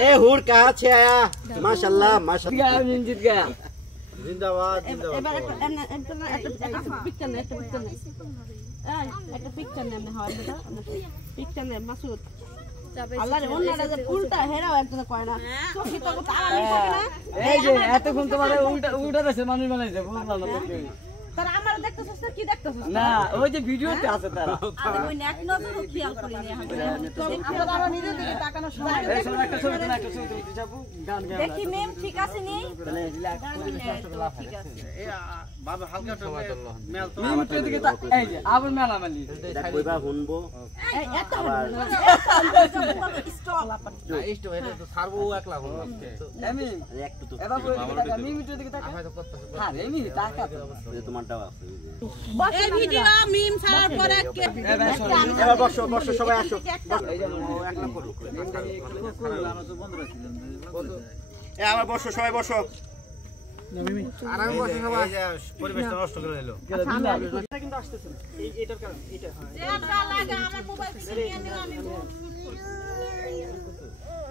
ए हुर कहाँ से आया माशाल्लाह माशाल्लाह जीत गया जिंदाबाद এবার একটা পিকচার নে একটা পিকচার নে আপনি হয় বেটা পিকচার নে মাসুদ আল্লাহ রে ওনারা যে উল্টা হেরাও একজন কয় না চোখে তো তারা নেই থাকে না এই যে এতক্ষণ তোমার উল্টা দেশে মানুষ বানাইছে বুঝলাম না তারা আমার দেখতেছস না কি দেখতেছস না ওই যে ভিডিওতে আছে তারা আমি ওই এক নজর খেয়াল করি নি আমরা আমরা নিজে দিকে তাকানো সময় এই সময় একটা ছবি তুলতে যাবো গান গান দেখি মেম ঠিক আছে নি তাহলে ঠিক আছে বাবা হালকা মেল তো মিনিটের দিকে এই যে আবার মেলা মেলি কইবা শুনবো এই এত স্টল আপন না স্টল এটা তো ছাড়বো একলা হলো আমি একটু তো এবার কই দিকে টাকা মিনিটের দিকে টাকা হ্যাঁ এমনি টাকা তোমারটাও আছে এই ভিডিও মিম ছাড়ার পরে এবার বসো সবাই আসো এই যে একলা করো আমরা তো বন্ধ রাখছিলাম এ আবার বসো সবাই বসো আর আমি বসে সবাই পরিবেশটা নষ্ট করে দিল এটা কিন্তু আসতেছে না এইটার কারণে এটা হয় যেটা লাগে আমার মোবাইল থেকে নিয়ে নিও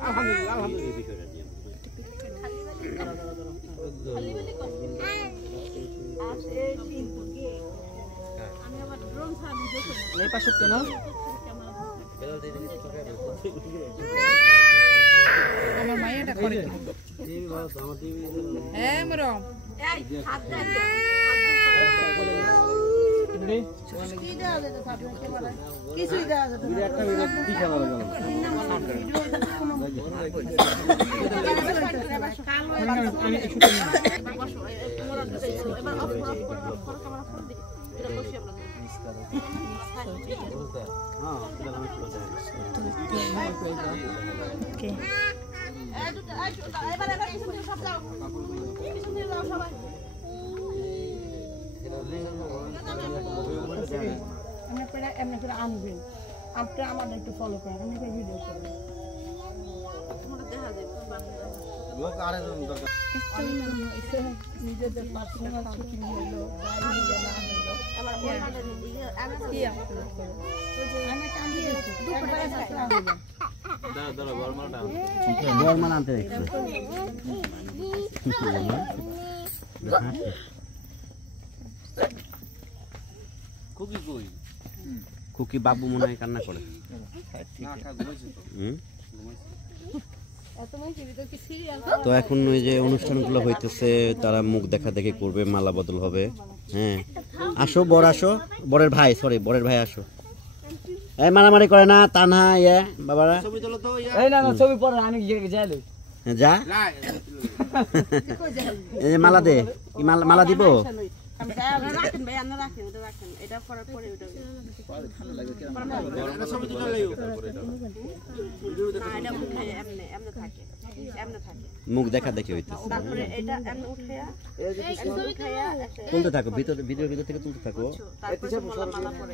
আমি আলহামদুলিল্লাহ খালি বলি কম আর এই চিন্তুকে আমি আবার ড্রোন ছাড়া ভিডিও করি এই পাশে তো না আমার মাইয়াটা করে হ্যাঁ মরম এই হাত দে কি দেওয়া যেত সামনে ক্যামেরা কিছুই দেওয়া যেত না একটা কি খেলা লাগালো এমনি করে আনবেন আপনি আমাদের একটু ফলো করেন আমি ভিডিও করবো লোক আরে দরকার নিজেদের পার্সোনাল শুটিং হলো গাড়ি হলো না হলো আমার ওনাদের কি আমি কান্দিয়েছি দুপুরে সাথে হলো দাদা বর্মান আনতে কুকি কই কুকি বাবু মনে হয় কান্না করে তো এখন ওই যে অনুষ্ঠানগুলো হইতেছে তারা মুখ দেখা দেখি করবে মালা বদল হবে হ্যাঁ আসো বরের ভাই আসো এই মারামারি করে না তানহা ইয়া বাবারা এই না ছবি পরে আমি যাইলে যা এই যে মালা দে কি মালা দিব রাখেন ভাই আপনি রাখেন এটা রাখেন এটা করার পরে ওটা ভালো লাগে কেমন ছবি তুলে লইও এটা উঠায় এমনে থাকে মুখ দেখা দেখি হইতেছে তারপরে এটা এমনে উঠায়া তুলতে থাকো ভিডিওর ভিতর থেকে তুলতে থাকো তারপরে মালা পরে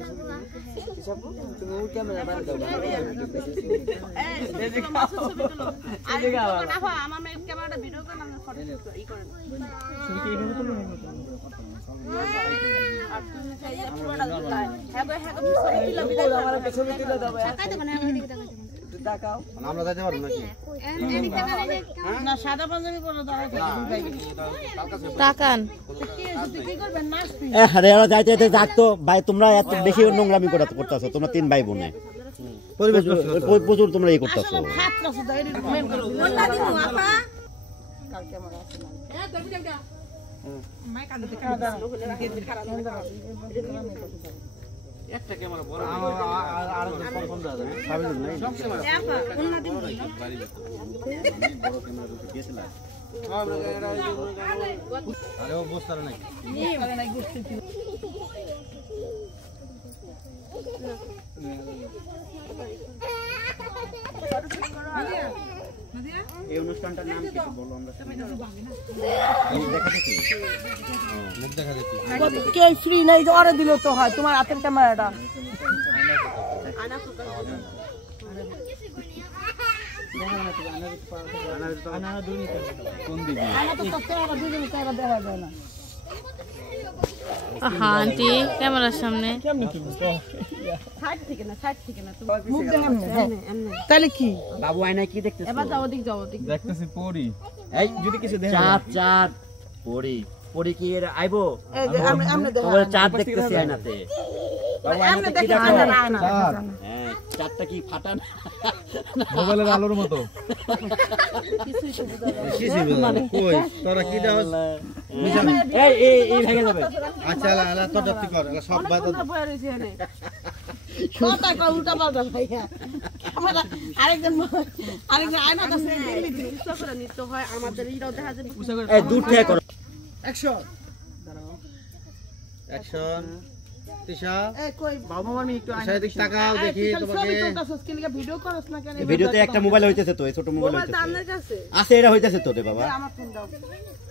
তুমি ওই ক্যামেরা বাইরে দাও এই ছবি তুলো আর না আমার ক্যামেরাটা ভিডিও করেন আপনি ফটো ই করেন ছবি কি এইভাবে তুলবেন আর তুমি চাইলে পুরোটা দিলাই আমার একটা ছবি তুলে দাও তাকাইতে মানে আমার দিকে দেখাও আমরা যাইতে পারবো নাকি না সাদা পাঞ্জাবি পরে তাকান কি করবেন নাচবি আরে ওরা যাইতে যাকতো ভাই তোমরা এত বেশি নোংরামি করতেছো তোমরা তিন ভাই বোনে পরিবেশ প্রচুর তোমরা এই করতেছো হাত রাখো দাইরে মেন করো বললা দিমু আপা কাল ক্যামেরা আছে না এ ধরবি কেমটা মাই কান্দতে একটা ক্যামেরা বড় আর কম কম দাও সাবিল নাই আপা বললা দিমু বড় ক্যামেরা দিয়েছিলা আরে ও বস্তার নাকি নাই গোষ্ঠী এই অনুষ্ঠানটার নাম কি বলো আমরা মুখ দেখা দেখি কে ফ্রি নাই জরে দিল তো হয় তোমার হাতের ক্যামেরাটা কোন দিকে আনা তো সবটা দুজন চাইরা দেখা যায় না আন্টি ক্যামেরার সামনে কেমন কি সাইড থেকে না তুমি মুখ দেখাম না এমনে এমনে তাহলে কি বাবু আয়নায় কি দেখতেছ এবার যাও ওদিক দেখতেছি পরি এই যদি কিছু দেখো চাঁদ পরি পরি কি এর আইবো এই যে আমরা দেখো তোমরা চাঁদ দেখতেছি আয়নাতে বাবু আমরা আয়নাতে কি দেখি দেখো না হ্যাঁ চাঁদটা কি ফাটান মোবাইলের আলোর মতো কিছুই তো বুঝা যায় কি ছিল কই তোরা কি দাও এই ভেঙে যাবে আচ্ছা আলা তো দত্তি কর এলা সব বাদ না বয়া রইছে এনে কথা কই উল্টা পাল্টা ভাইয়া আমরা আরেকজন আয়না কাছে দিল্লি উৎসব করে নিত্য হয় আমাদের ইরাও দেখা যায় এই দূর থেকে করো অ্যাকশন অ্যাকশন তিশা এই কই বাবা মামি একটু আয়না দিক তাকাও দেখি তোমাকে ভিডিও করছ না কেন ভিডিওতে একটা মোবাইল হইতেছে তো এই ছোট মোবাইল মোবাইল হইতেছে আমার কাছে আছে এটা হইতেছে তো রে বাবা আমার ফোন দাও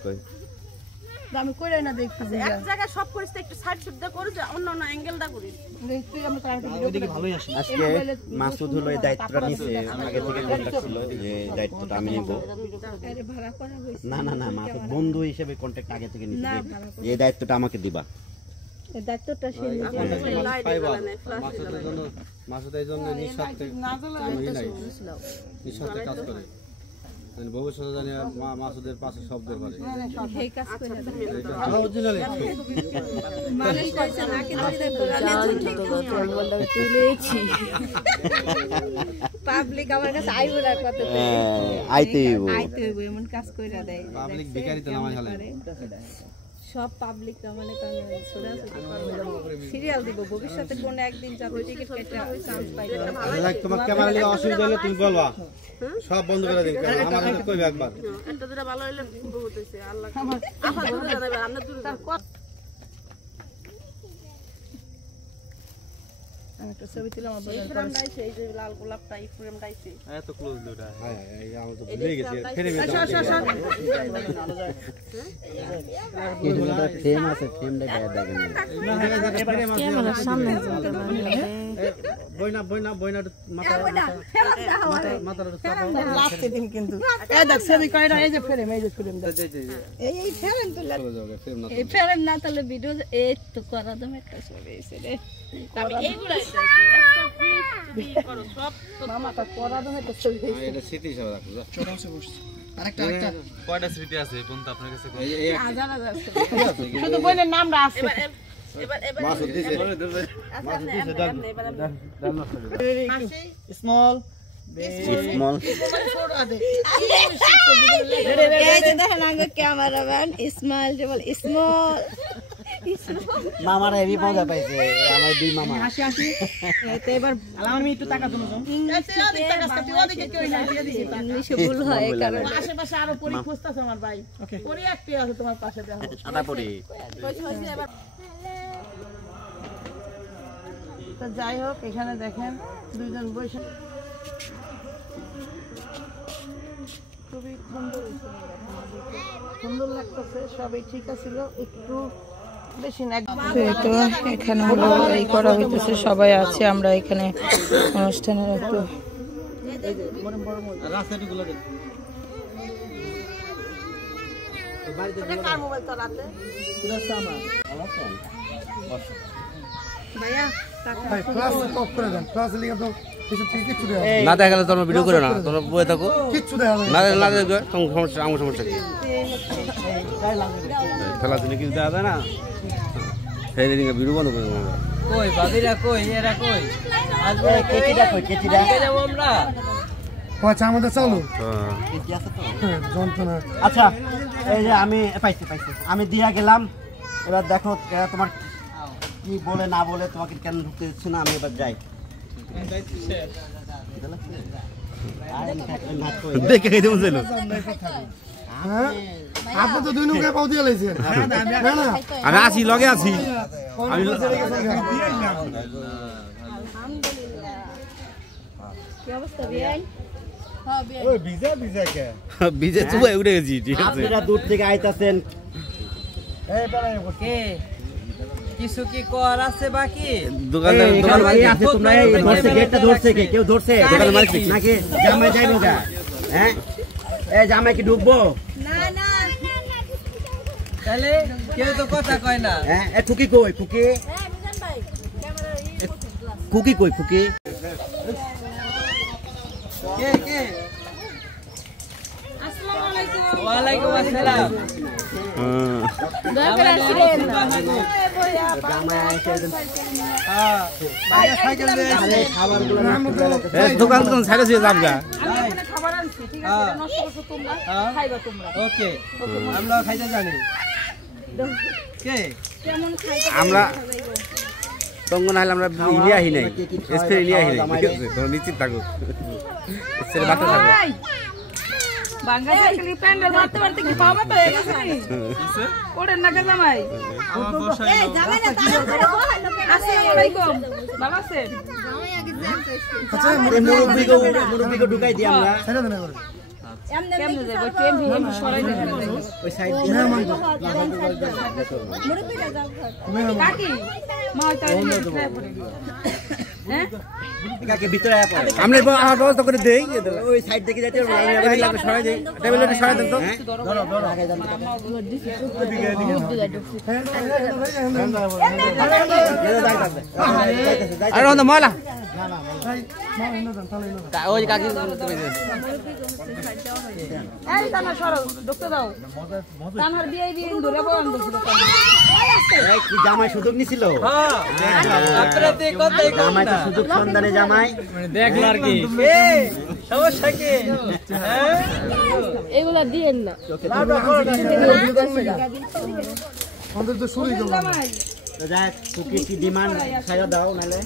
কই আমি কইরাই না দেখতেছি এক জায়গায় সব পরিস্থিতি একটু সাইড সুদ্ধ করে যে অন্য অন্য অ্যাঙ্গেলটা করি দেখতে আমরা তার ভিডিও ভালোই আসে আজকে মাসুদ হলো এই দায়িত্বটা নিছে আগে থেকে কন্টাক্ট ছিল যে দায়িত্বটা আমি নিব আরে ভাড়া করা হইছে না মাসুদ বন্ধু হিসেবে কন্টাক্ট আগে থেকে নিছে যে এই দায়িত্বটা আমাকে দিবা এই দায়িত্বটা সে লাইট জ্বালানে ফ্ল্যাশ মাসুদের জন্য মাসুদের জন্য নিঃস্বার্থে না জ্বালা নিঃস্বার্থে কাজ করে ভবিষ্যতে জানি মাসুদের পাশে শব্দ করে এই কাজ করে অরিজিনালি মানুষ কইছে না কি তুলেছি পাবলিক আমার কাছে আইবো না কত আইতে হইব আইতে হইব এমন কাজ কইরা দেয় পাবলিক বেকারিতে নামাই ফেলে সব পাবলিক মানে সিরিয়াল দিব ভবিষ্যতে কোন একদিন যাবে টিকিট কেটে চান্স পাইবে লাইক তোমার ক্যামেরা নিয়ে অসুবিধা হলে তুমি বলবা সব বন্ধ করে দিন আমার হাতে কইবে একবার একটা দুটো ভালো হইলে বহুত হইছে আল্লাহ আফা দূরে জানাবে আমরা দূরে যাব একটা ছবি তুললাম এই ফ্রেম ডাইছে এই যে লাল গোলাপটা এই ফ্রেম ডাইছে এত ক্লোজ দুটা হ্যাঁ এই আমি তো ভুলে গেছি ফেরে ফ্রেম আছে ফ্রেমটা গায়ে দেখেন ক্যামেরার সামনে বইনা মাথা লাস্টে দিন কিন্তু এই দেখ ছবি কয়টা এই যে ফ্রেম এই ফ্রেম তুললা এই ফ্রেম না তাহলে ভিডিও এই তো করা দাম একটা ছবি এসে রে আমি এইগুলাই চাইছি একটা ফ্রি করো সব মামাটা করা দাম একটা ছবি এসে এটা স্মৃতি হিসাবে রাখো যা ছোট অংশে বসছি আরেকটা কয়টা স্মৃতি আছে কোন তো আপনার কাছে এই হাজার শুধু বইনের নামটা আছে এবার মাসুদ দিছে স্মল স্মল এই যে দেখেন আগে ক্যামেরাম্যান ইসমাইল যে বল স্মল মামারা হেভি মজা পাইছে আমার দুই মামা হাসি হাসি তো এবার আমি একটু টাকা দেবো ইংলিশে ভুল হয় কারণ আশেপাশে আরো পরি খুঁজতেছে আমার ভাই পরি একটি আছে তোমার পাশে দেখো সাদা পরি তো যাই হোক এখানে দেখেন দুইজন বসে খুবই সুন্দর লাগতেছে সবই ঠিক আছিল একটু বেশি না তো এখানে হলো এই করা হইতেছে সবাই আছে আমরা এখানে অনুষ্ঠানের একটু রাস্তাটিগুলো দেখ না দেখা গেলে তোমার ভিডিও করে না তোমরা বয়ে থাকো না না দেখবে সমস্যা আমার সমস্যা কি খেলা দিলে কিছু দেওয়া যায় না সেই দিন ভিডিও বন্ধ করে দেবো কই বাবিরা কই এরা কই আজকে কেচিটা কই কেচিটা যাব আমরা আচ্ছা আমাদের চালু আচ্ছা এই যে আমি পাইছি আমি দিয়া গেলাম এবার দেখো তোমার কি বলে না বলে তোমাকে কেন ঢুকতে দিচ্ছে না আমি এবার যাই দেখে খেতে বলছিল আপনি তো দুই নৌকায় পাও দিয়ে লাইছেন আমি আছি লগে আছি আমি বিজে চুবাই উঠে গেছি ঠিক আছে আপনারা দূর থেকে আইতাছেন কে কিছু কি কর আছে বাকি দোকান মালিক আছে তোমরা এই ধরছে গেটটা ধরছে কে কেউ ধরছে দোকান মালিক নাকি জামাই যাইবো গা হ্যাঁ এই জামাই কি ঢুকবো না তাহলে কেউ তো কথা কয় না হ্যাঁ এ খুকি কই খুকি খুকি কই খুকি ওয়ালাইকুম আসসালাম দোকান দোকান ছাড়ে দিয়ে যাম গা খাবার আনছি ঠিক আছে এটা নষ্ট করছো তোমরা খাইবা তোমরা ওকে আমরা খাইতে জানি কে কেমন খাইতে আমরা তঙ্গ না হলে আমরা ইলিয়া আহি নাই এসে ইলিয়া আহি নাই ঠিক আছে তো নিশ্চিত থাকো এসে বাতা থাকো বাঙ্গা সাইকেল প্যান্ডেল মারতে মারতে কি পাওয়া তো হয়ে গেছে নি ওড়েন না কে জামাই আমার বসা এই জামাই না আসসালামু আলাইকুম ভালো আছেন মুরব্বিকে ঢুকাই দিই আমরা কেমনে যাবো টেম সরাই দেন ওই সাইড কাকি মা তাই হ্যাঁ কাকে ভিতরে আয়া পড়ে আমরা আমার ব্যবস্থা করে দেই ওই সাইড থেকে যাইতে হবে এই লাগবে সরাই দেই টেবিলটা সরাই দেন তো ধরো ধরো আরে ওটা ময়লা ওই কাকি এই তানা সরো ডক্টর দাও তানার বিয়ে ধরে বন্ধ ছিল এই কি জামাই সুযোগ নিছিল হ্যাঁ আপনারা তে কথাই জামাই তো সুযোগ সন্ধানে জামাই মানে দেখল আর কি এ সমস্যা কি হ্যাঁ এগুলা দিয়েন না তো যাক কুকি কি ডিমান্ড ছায়া দাও নালে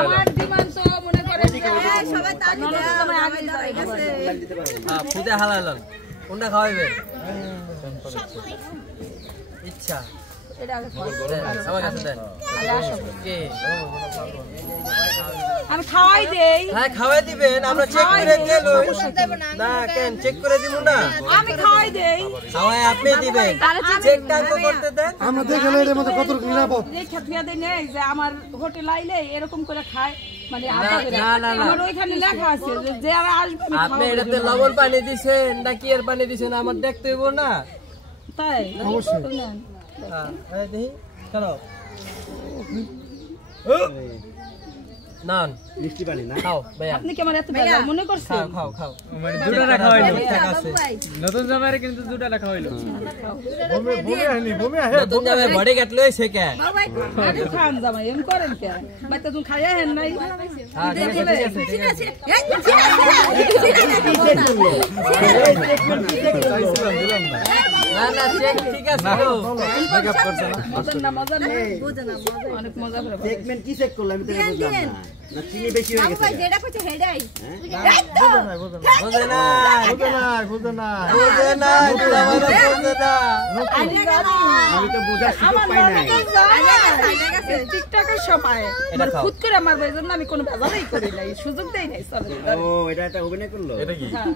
আমার ডিমান্ড তো মনে করে সবাই তালি দেয় আগে গেছে হ্যাঁ ফুটে হালালাম কোনটা খাওয়াইবে ইচ্ছা এটা আগে আমার কাছে দেন কে আমি খাওয়াই দেই হ্যাঁ খাওয়াই দিবেন আমরা চেক করে দিয়ে লই না কেন চেক করে দিব না আমি খাওয়াই দেই খাওয়াই আপনি দিবেন চেকটা করতে দেন আমরা দেখলে এর মধ্যে কত নিরাপদ এই খেপিয়া দেই নেই যে আমার হোটেল আইলে এরকম করে খায় মানে আটা করে না, না, না। আমার ওইখানে লেখা আছে যে যে আর আসবে আমি আপনি খাওয়াবো। এটাতে লবণ পানি দিছেন না কি এর পানি দিছেন আমার দেখতে হইব না তাই অবশ্যই হ্যাঁ দেখি চলো নান মিষ্টি পানি না খাও ভাইয়া আপনি কি আমার এত ভালো মনে করছেন খাও খাও মানে দুটাটা খাওয়াইলো ঠিক আছে নতুন জামাইরে কিন্তু দুটাটা খাওয়াইলো নতুন জামাই বডি কাট লইছে কে আরে খান জামাই এম করেন কে ভাই তো তুমি খাইয়া হেন নাই হ্যাঁ ঠিক আছে না না চেক ঠিক আছে মেকআপ করছ না মজা না অনেক মজা করে চেকমেন্ট কি চেক করলাম আমি তো বুঝলাম না না চিনি বেশি হয়ে গেছে যেটা কইছে হেডাই বুঝে না বুঝে না আমি তো বোঝার সুযোগ পাই নাই টিকটকের সময় মানে খুদ করে আমার ভাই জন্য আমি কোনো ভেজালই করি নাই সুযোগ দেই নাই চলে ও এটা একটা অভিনয় করলো এটা কি হ্যাঁ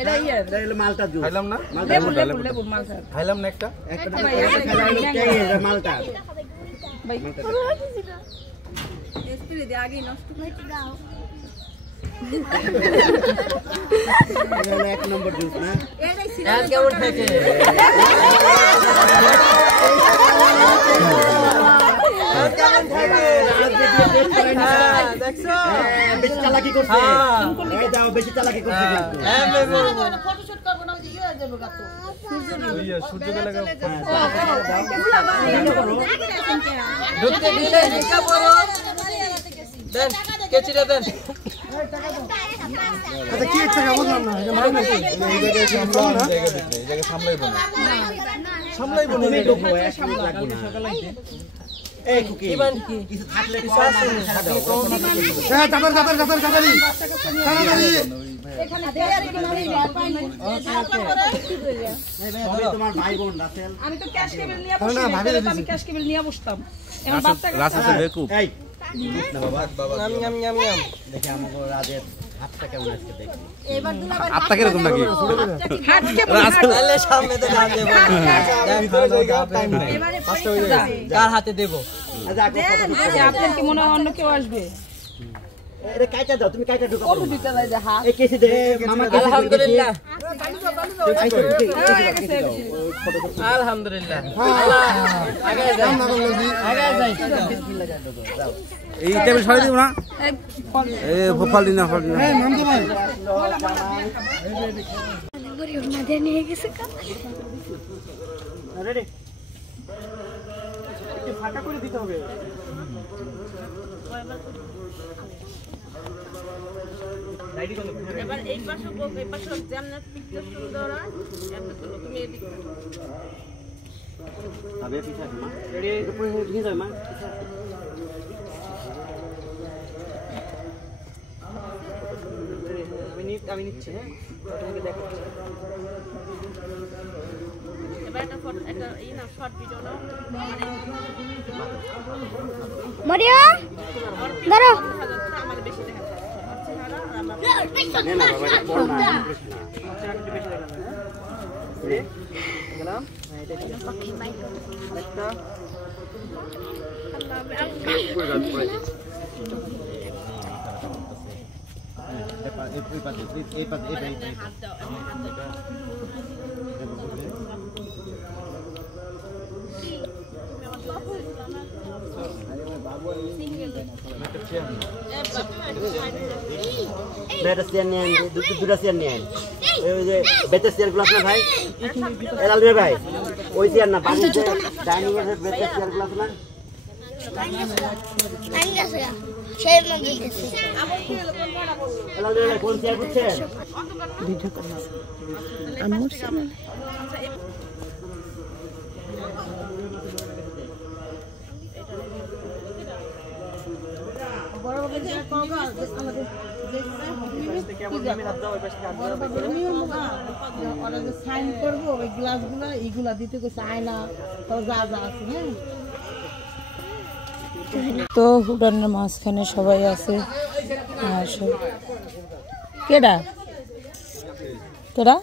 এটা ইয়ে এটা হলো মালটা জুস খাইলাম না লেবু মাল স্যার খাইলাম না একটা একটা খেলা হলো কে এটা মালটা ভাই স্প্রে দিয়ে আগে নষ্ট করে দাও এটা হলো এক নম্বর জুস না এটাই ছিল আর কেমন থাকে দেখছো বেশি চালাকি করছে এই দাও বেশি চালাকি করছে কিন্তু ফটোশুট করব না যে ইয়ে দেব গাতো ঢুকতে দিলে ঢুকা পড়ো দেন কেচিটা দেন আচ্ছা কি একটা বুঝলাম না এটা মানে এই জায়গা সামলাইবো না সামলাইবো না তুমি ঢুকো এখন লাগবে না এই কুকি কিছু থাকলে কো হ্যাঁ তাড়াতাড়ি তাড়াতাড়ি এখানে দেয়ার কি মানে পাই নাই সবাই তোমার ভাই বোন রাসেল আমি তো ক্যাশ কেবল নিয়ে বসছি আমি ক্যাশ কেবল নিয়ে বসতাম এখন বাচ্চা এই না বাবা নাম নাম নাম নাম দেখি আমাকে রাজের হাতটা কেমন আজকে দেখি এবার দুলাভাই আত্মা কিরকম নাকি হাত কেবল তাহলে সামনে তো না দেব এবারে কার হাতে দেব আচ্ছা এখন আপনার কি মনে হয় অন্য কেউ আসবে এটা কাইটা দাও, তুমি কাইটা ঢুকাও। কত দিতে যায় যে হাত এই কেসি দে মামা, কেসি আলহামদুলিল্লাহ আলহামদুলিল্লাহ। আলহামদুলিল্লাহ আগে যাই এই টেবিল সরাই দিব না এই ফল দিন না নিয়ে গেছে রেডি একটু ফাঁকা করে দিতে হবে। এবার এই পাশে জান্নাত পিকচার শুরু করা এমন তো তুমি এদিক তবে পিছা মা রেডি উপরে নিয়ে যাও মা। আমি নিচ্ছি, হ্যাঁ তোমাকে দেখো। এবার একটা ফটো একটা এই না শর্ট ভিডিও নাও মরিয়ম ধরো আমার বেশি দেখা না না বাবা, এটা বড় না, আচ্ছা একটু বেশি দেখা না। রে গেলাম এটা আরেকটা দুটা চেয়ার নিয়ে ওই যে বেতের চেয়ার গুলো আছে না ভাই, এলাল ভাই ওই চেয়ার না, ডাইনিং এর বেতের চেয়ার গুলো আছে না, এলাল ভাই কোন চেয়ার বুঝছেন? সাইন করবো ওই গ্লাস গুলা এইগুলা দিতে গেছে আয়না যা যা আছে। হ্যাঁ তো উড়ানের মাঝখানে সবাই আছে। কেডা তোরা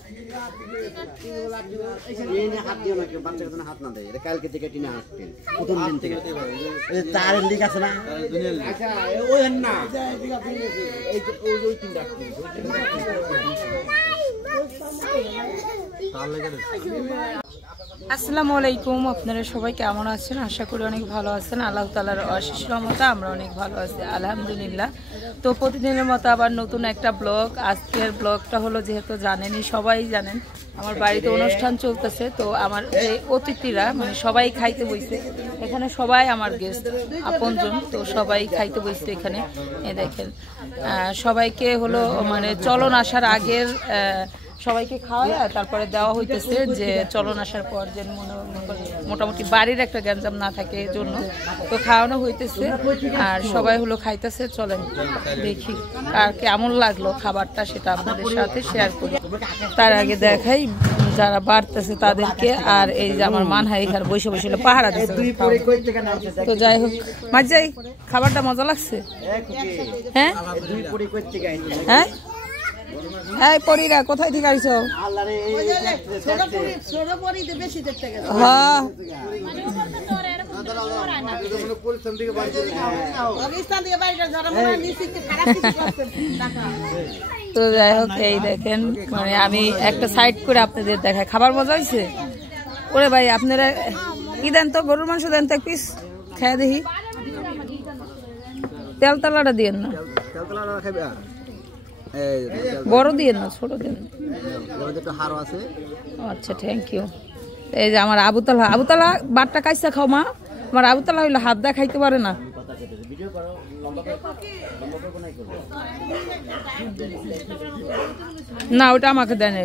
হাত দিও না, কেউ বাচ্চাকে যেন হাত না দেয়, এটা কালকে থেকে টিনে আসছে প্রথম দিন থেকে। তারের লিক আছে না, ওই না আসসালামু আলাইকুম, আপনারা সবাই কেমন আছেন? আশা করি অনেক ভালো আছেন। আল্লাহ তাআলার অশেষ রহমতে আমরা অনেক ভালো আছি আলহামদুলিল্লাহ। তো প্রতিদিনের মতো আবার নতুন একটা ব্লগ। আজকের ব্লগটা হলো, যেহেতু জানেনই, সবাই জানেন আমার বাড়িতে অনুষ্ঠান চলতেছে। তো আমার যে অতিথিরা মানে সবাই খাইতে বইছে এখানে, সবাই আমার গেস্ট আপনজন, তো সবাই খাইতে বইছে এখানে। দেখেন সবাইকে হলো মানে চলন আসার আগের সবাইকে খাওয়ায় তারপরে দেওয়া হইতেছে, যে চলন আসার পর যে মোটামুটি বাড়ির একটা গ্যাঞ্জাম না থাকে এই জন্য তো খাওয়ানো হইতেছে। আর সবাই হলো খাইতেছে। চলেন দেখি আর কেমন লাগলো খাবারটা, সেটা আপনাদের সাথে শেয়ার করি। তার আগে দেখাই যারা বাড়তেছে তাদেরকে। আর এই যে আমার মানহাই এখানে বসে বসে পাহারা দিচ্ছে। তো যাই হোক মাঝাই খাবারটা মজা লাগছে। হ্যাঁ হ্যাঁ এই পরীরা কোথায় থেকে আইছো? তো যাই হোক এই দেখেন মানে আমি একটা সাইড করে আপনাদের দেখাই। খাবার মজা হয়েছে? ওরে ভাই আপনারা ই দেন তো, গরুর মাংস দেন তো এক পিস, খেয়ে দেখি। তেল তালাটা দিয়েন না, বড় দিয়ে না, ছোট দেন। আচ্ছা থ্যাংক ইউ। এই যে আমার আবুতলা বাটটা কাইসা খাও মা। আমার আবুতলা হইলে হাত দা খাইতে পারে না। না ওটা আমাকে দেন।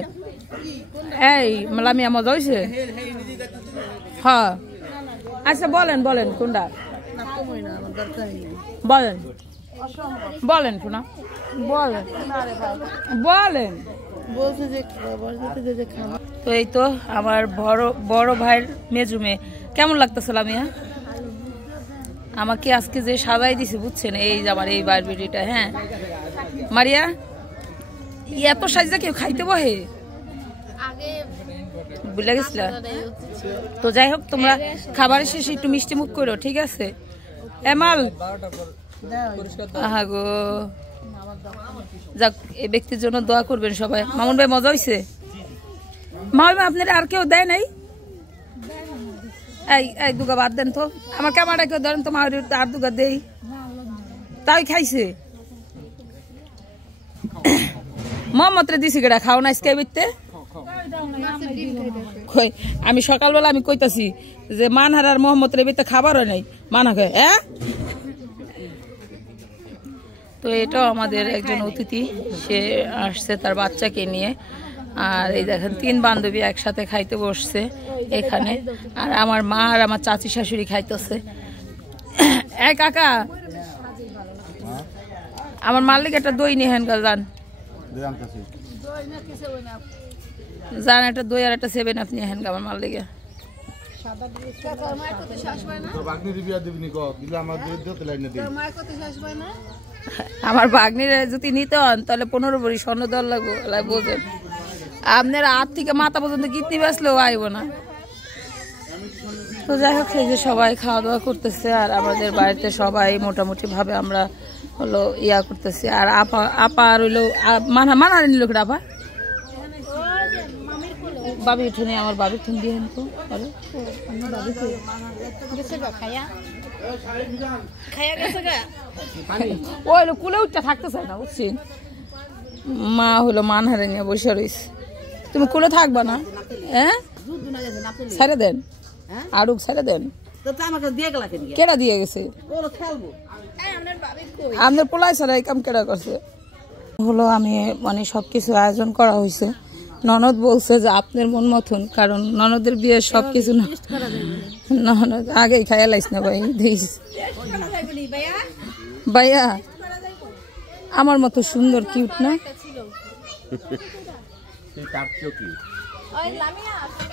এই লামিয়া মজা হয়েছে? হ্যাঁ আচ্ছা বলেন বলেন কোনটা বলেন বলেন শোনা বলেন বলেন। তো এই তো আমার বড় ভাইয়ের মেজু মেয়ে। কেমন লাগতেছে লামিয়া? আমাকে আজকে যে সাজাই দিছে বুঝছেন, এই যে আমার এই বারবিডিটা। হ্যাঁ মারিয়া এত সাজা কেউ খাইতে বহে বুঝলে গেছিল? তো যাই হোক তোমরা খাবারের শেষে একটু মিষ্টি মুখ করো, ঠিক আছে? এমাল আহা গো যাক, এই ব্যক্তির জন্য দোয়া করবেন সবাই। মামুন ভাই মজা হয়েছে? মামুন ভাই আপনারা আর কেউ দেয় নাই? এই দুগা বাদ দেন তো, আমার ক্যামেরাটা কেউ ধরেন তো, মায়ের আর দুগা দেই। তাই খাইছে মোহাম্মদ রে দিছি গেটা, খাও না আজকে বিতে। আমি সকালবেলা আমি কইতাছি যে মানহার আর মোহাম্মদ রে বিতে খাবার হয় নাই, মানা খায়। হ্যাঁ, তো এটাও আমাদের একজন অতিথি, সে আসছে তার বাচ্চাকে নিয়ে। আর এই দেখেন 3 বান্ধবী একসাথে খাইতে বসছে এখানে। আর আমার মা আর আমার চাচি শাশুড়ি খাইতেছে। এই কাকা, আমার মালিক একটা দই নিয়ে হেন যান, যান একটা দই আর একটা 7 আপনি হেন আমার মালিকে। আমার ভাগ্নির যদি নিতে হন তাহলে 15 ভরি স্বর্ণ দেওয়ার লাগবো, বোঝেন। আপনার হাত থেকে মাথা পর্যন্ত কিডনি বেচলেও আইব না। তো যাই হোক, এই যে সবাই খাওয়া দাওয়া করতেছে, আর আমাদের বাড়িতে সবাই মোটামুটি ভাবে আমরা হলো ইয়া করতেছি। আর আপা রইলো মানা নিল আপা, বাবি উঠুনি, আমার বাবি উঠুন দিয়ে তো ওই কুলে উঠতে থাকতেছে না, বুঝছেন। মা হলো মানহারে নিয়ে বসে রয়েছে। তুমি কুলে থাকবা না? হ্যাঁ, ছেড়ে দেন, আরুক ছেড়ে দেন। কেডা দিয়ে গেছে? আপনার পোলাই ছাড়া এই কাম কেডা করছে? হলো আমি মানে সবকিছু আয়োজন করা হয়েছে। ননদ বলছে যে আপনার মন মতন, কারণ ননদের বিয়ে সবকিছু না, ননদ আগেই খাইয়া লাইস না ভাই। ভাইয়া আমার মতো সুন্দর কিউট না?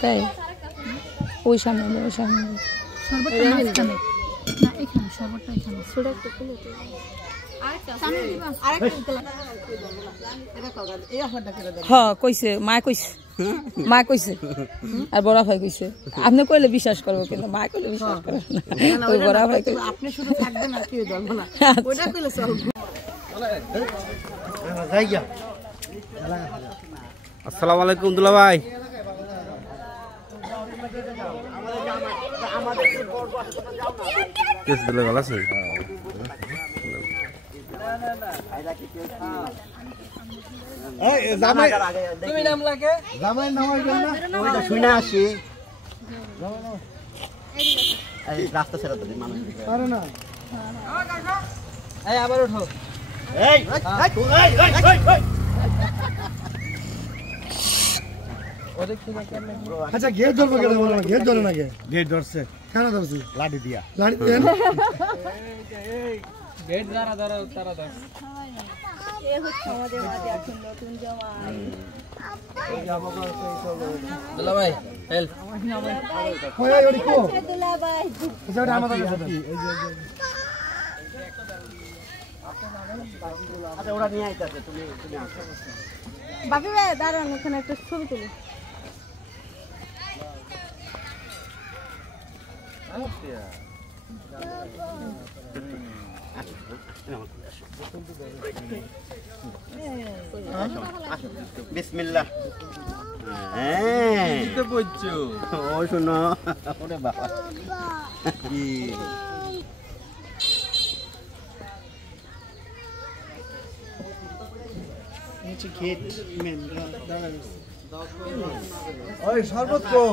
তাই ওই সামনে, ওই সামনে কইছে, মা কইছে, মা কইছে আর বড় ভাই কইছে। আপনি কইলে বিশ্বাস করবো, কিন্তু মা কইলে বিশ্বাস করবো না। ওই বড় ভাই আপনি শুধু থাকবেন আর কি ধরবো না, ওইটা কইলে চলবে। আসসালামু আলাইকুম দুলা ভাই। ভালো আছে? তুমি নাম লাগে জামাই নামাই গেল না, ওইটা শুনে আসি। রাস্তা ছেড়ে দিন মানুষ পারে না। এই আবার ওঠো। এই আচ্ছা, গেট ধরবো কেন? বলো, গেট ধরে না? গেট ধরছে কেন? ধরছে লাঠি দিয়া, লাঠি দেন। গেট যারা ধরো তারা ধর। দুলা ভাই হেল্প। ওই ওই কো দুলা ভাই, এটা আমাদের কাছে এই যে আচ্ছা ওরা নিয়ে আইতাছে, তুমি আসো। বাপি ভাই দাঁড়ান, ওখানে একটা ছবি তুলি। বিসমিল্লাহ। ও শোনো, ওরে বাবা কি ওই শরবত কো